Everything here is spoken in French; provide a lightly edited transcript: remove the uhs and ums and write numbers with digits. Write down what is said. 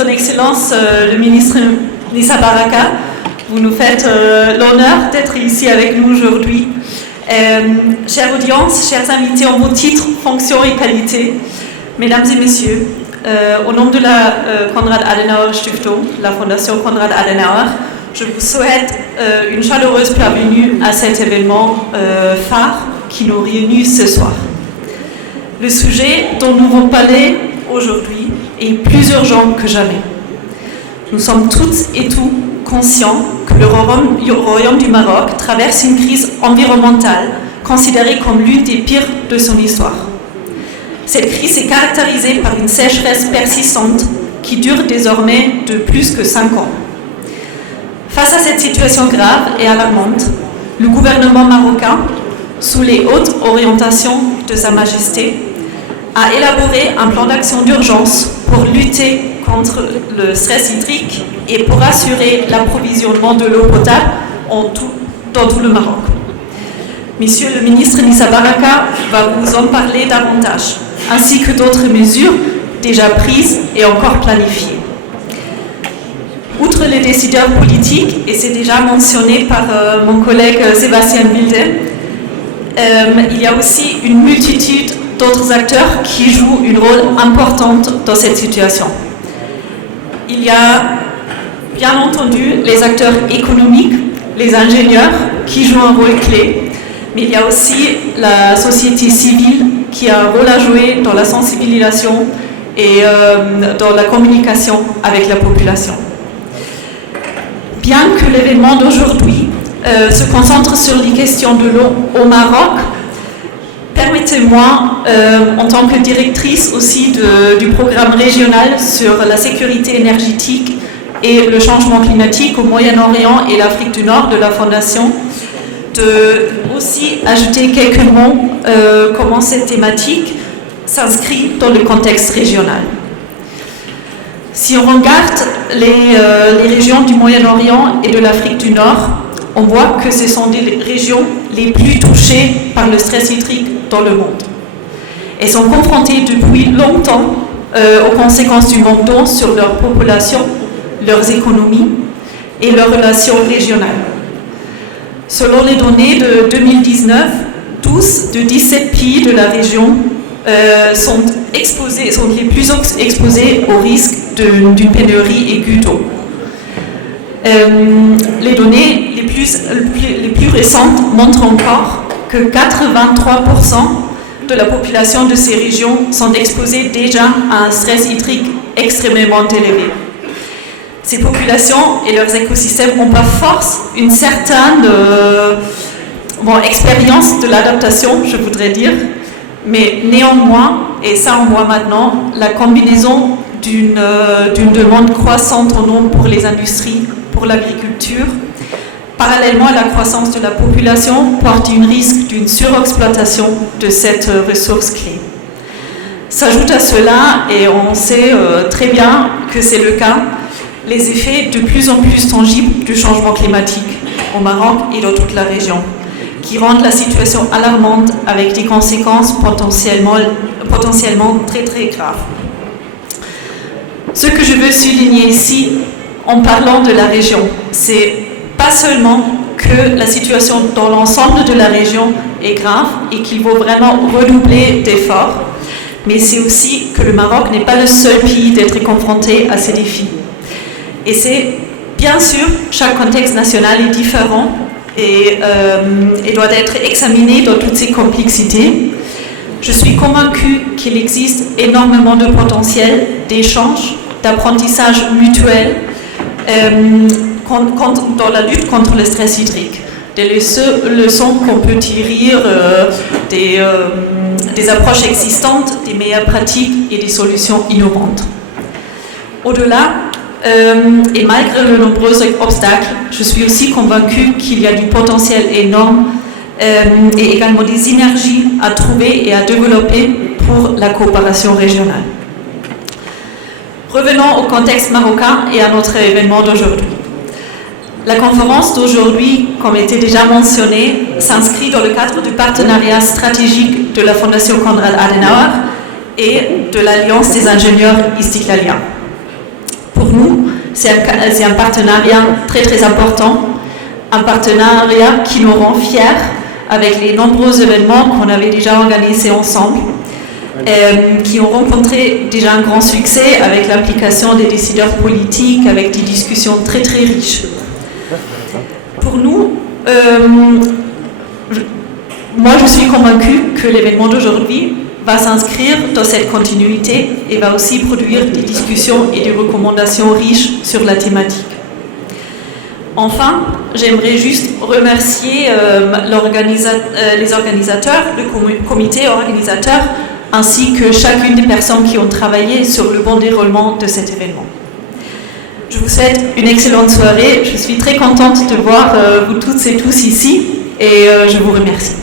Son Excellence, le ministre Nissa Baraka, vous nous faites l'honneur d'être ici avec nous aujourd'hui. Chère audience, chers invités en vos titres, fonctions et qualités, mesdames et messieurs, au nom de la Konrad Adenauer Stiftung, la Fondation Konrad Adenauer, je vous souhaite une chaleureuse bienvenue à cet événement phare qui nous réunit ce soir. Le sujet dont nous allons parler aujourd'hui est plus urgent que jamais. Nous sommes toutes et tous conscients que le Royaume du Maroc traverse une crise environnementale considérée comme l'une des pires de son histoire. Cette crise est caractérisée par une sécheresse persistante qui dure désormais de plus que 5 ans. Face à cette situation grave et alarmante, le gouvernement marocain, sous les hautes orientations de Sa Majesté, a élaboré un plan d'action d'urgence pour lutter contre le stress hydrique et pour assurer l'approvisionnement de l'eau potable dans tout le Maroc. Monsieur le ministre Nissa Baraka va vous en parler davantage, ainsi que d'autres mesures déjà prises et encore planifiées. Outre les décideurs politiques, et c'est déjà mentionné par mon collègue Sébastien Wilde, il y a aussi une multitude d'autres acteurs qui jouent un rôle important dans cette situation. Il y a bien entendu les acteurs économiques, les ingénieurs qui jouent un rôle clé, mais il y a aussi la société civile qui a un rôle à jouer dans la sensibilisation et dans la communication avec la population. Bien que l'événement d'aujourd'hui se concentre sur les questions de l'eau au Maroc, permettez-moi, en tant que directrice aussi du programme régional sur la sécurité énergétique et le changement climatique au Moyen-Orient et l'Afrique du Nord de la Fondation, de aussi ajouter quelques mots comment cette thématique s'inscrit dans le contexte régional. Si on regarde les régions du Moyen-Orient et de l'Afrique du Nord, on voit que ce sont des régions les plus touchées par le stress hydrique dans le monde. Elles sont confrontées depuis longtemps aux conséquences du manque d'eau sur leur population, leurs économies et leurs relations régionales. Selon les données de 2019, 12 de 17 pays de la région sont les plus exposés au risque d'une pénurie aiguë d'eau. Les données les plus récentes montrent encore que 83% de la population de ces régions sont exposées déjà à un stress hydrique extrêmement élevé. Ces populations et leurs écosystèmes ont par force une certaine expérience de l'adaptation, je voudrais dire, mais néanmoins, et ça on voit maintenant, la combinaison d'une demande croissante en eau pour les industries, pour l'agriculture, parallèlement à la croissance de la population, porte un risque d'une surexploitation de cette ressource clé. S'ajoute à cela, et on sait très bien que c'est le cas, les effets de plus en plus tangibles du changement climatique au Maroc et dans toute la région, qui rendent la situation alarmante avec des conséquences potentiellement très très graves. Ce que je veux souligner ici, en parlant de la région, c'est pas seulement que la situation dans l'ensemble de la région est grave et qu'il faut vraiment redoubler d'efforts, mais c'est aussi que le Maroc n'est pas le seul pays d'être confronté à ces défis. Et c'est, bien sûr, chaque contexte national est différent et doit être examiné dans toutes ses complexités. Je suis convaincue qu'il existe énormément de potentiel d'échange, d'apprentissage mutuel dans la lutte contre le stress hydrique. Des leçons qu'on peut tirer des approches existantes, des meilleures pratiques et des solutions innovantes. Au-delà, et malgré de nombreux obstacles, je suis aussi convaincue qu'il y a du potentiel énorme et également des synergies à trouver et à développer pour la coopération régionale. Revenons au contexte marocain et à notre événement d'aujourd'hui. La conférence d'aujourd'hui, comme était déjà mentionné, s'inscrit dans le cadre du partenariat stratégique de la Fondation Konrad Adenauer et de l'Alliance des ingénieurs Istiklaliens. C'est un partenariat très très important, un partenariat qui nous rend fiers avec les nombreux événements qu'on avait déjà organisés ensemble, qui ont rencontré déjà un grand succès avec l'implication des décideurs politiques, avec des discussions très très riches. Pour nous, moi je suis convaincue que l'événement d'aujourd'hui va s'inscrire dans cette continuité et va aussi produire des discussions et des recommandations riches sur la thématique. Enfin, j'aimerais juste remercier les organisateurs, le comité organisateur, ainsi que chacune des personnes qui ont travaillé sur le bon déroulement de cet événement. Je vous souhaite une excellente soirée. Je suis très contente de voir vous toutes et tous ici et je vous remercie.